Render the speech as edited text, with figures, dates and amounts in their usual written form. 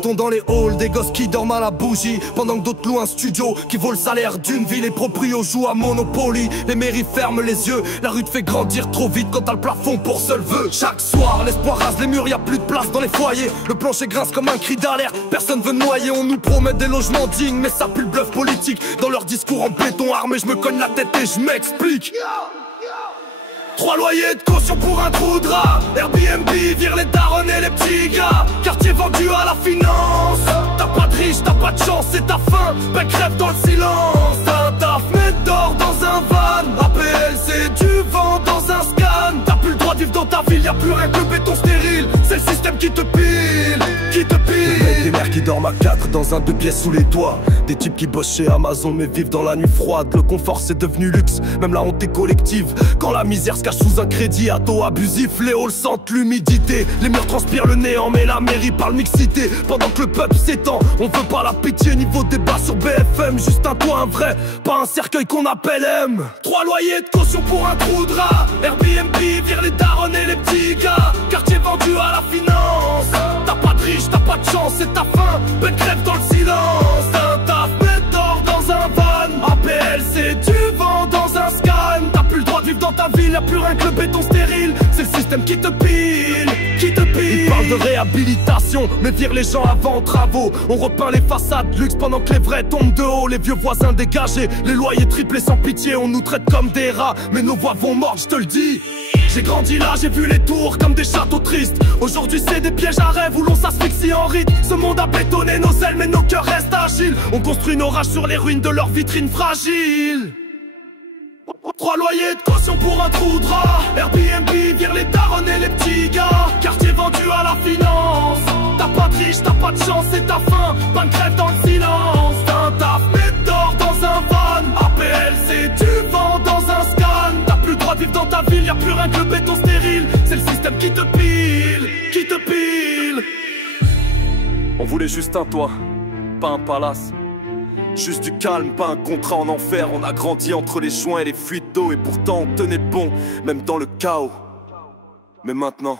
cartons dans les halls, des gosses qui dorment à la bougie, pendant que d'autres louent un studio qui vaut le salaire d'une vie. Les proprios jouent à Monopoly, les mairies ferment les yeux, la rue te fait grandir trop vite quand t'as le plafond pour seul vœu. Chaque soir, l'espoir rase les murs, y a plus de place dans les foyers, le plancher grince comme un cri d'alerte, personne veut noyer. On nous promet des logements dignes, mais ça pue le bluff politique. Dans leur discours en béton armé, je me cogne la tête et je m'explique. 3 loyers de caution pour un trou de rat, Airbnb vire les darons et les petits gars, quartier vendu à la finance. T'as pas de riche, t'as pas de chance, c'est ta fin, ben crève dans le silence. T'as un taf mais dors dans un van, APL c'est du vent dans un scan. T'as plus le droit de vivre dans ta ville, y'a plus rien que le béton stérile, c'est le système qui te pile, qui te pile. Des mères qui dorment à 4 dans un 2 pièces sous les toits, des types qui bossent chez Amazon mais vivent dans la nuit froide. Le confort c'est devenu luxe, même la honte est collective, quand la misère se cache sous un crédit à taux abusif. Les halls sentent l'humidité, les murs transpirent le néant, mais la mairie parle mixité. Pendant que le peuple s'étend, on veut pas la pitié. Niveau débat sur BFM, juste un toit, un vrai, pas un cercueil qu'on appelle M. 3 loyers de caution pour un trou de rat, Airbnb vire les darons et les petits gars, quartier vendu à la finance. T'as pas de riche, t'as pas de chance, c'est ta fin, ben crève dans le silence. T'as un taf mais dors dans un van, APL c'est du vent dans un scan. T'as plus le droit de vivre dans ta ville, y'a plus rien que le béton stérile, c'est le système qui te pile, qui te pile. Ils parlent de réhabilitation, mais vire les gens avant travaux. On repeint les façades luxe pendant que les vrais tombent de haut. Les vieux voisins dégagés, les loyers triplés sans pitié. On nous traite comme des rats, mais nos voix vont mordre, je te le dis. J'ai grandi là, j'ai vu les tours comme des châteaux tristes. Aujourd'hui c'est des pièges à rêve où l'on s'asphyxie en rythme. Ce monde a bétonné nos ailes mais nos cœurs restent agiles. On construit nos rages sur les ruines de leurs vitrines fragiles. 3 loyers de caution pour un trou de rat, Airbnb vire les darons et les petits gars, quartier vendu à la finance. T'as pas de riche, t'as pas de chance, c'est ta fin, pas de crève dans le silence. T'as un taf mais dors dans un van, APL c'est du vent dans un scan. T'as plus le droit de vivre dans ta ville, y'a plus rien que le béton stérile, c'est le système qui te pile, qui te pile. On voulait juste un toit, pas un palace. Juste du calme, pas un contrat en enfer. On a grandi entre les joints et les fuites d'eau, et pourtant on tenait bon, même dans le chaos. Mais maintenant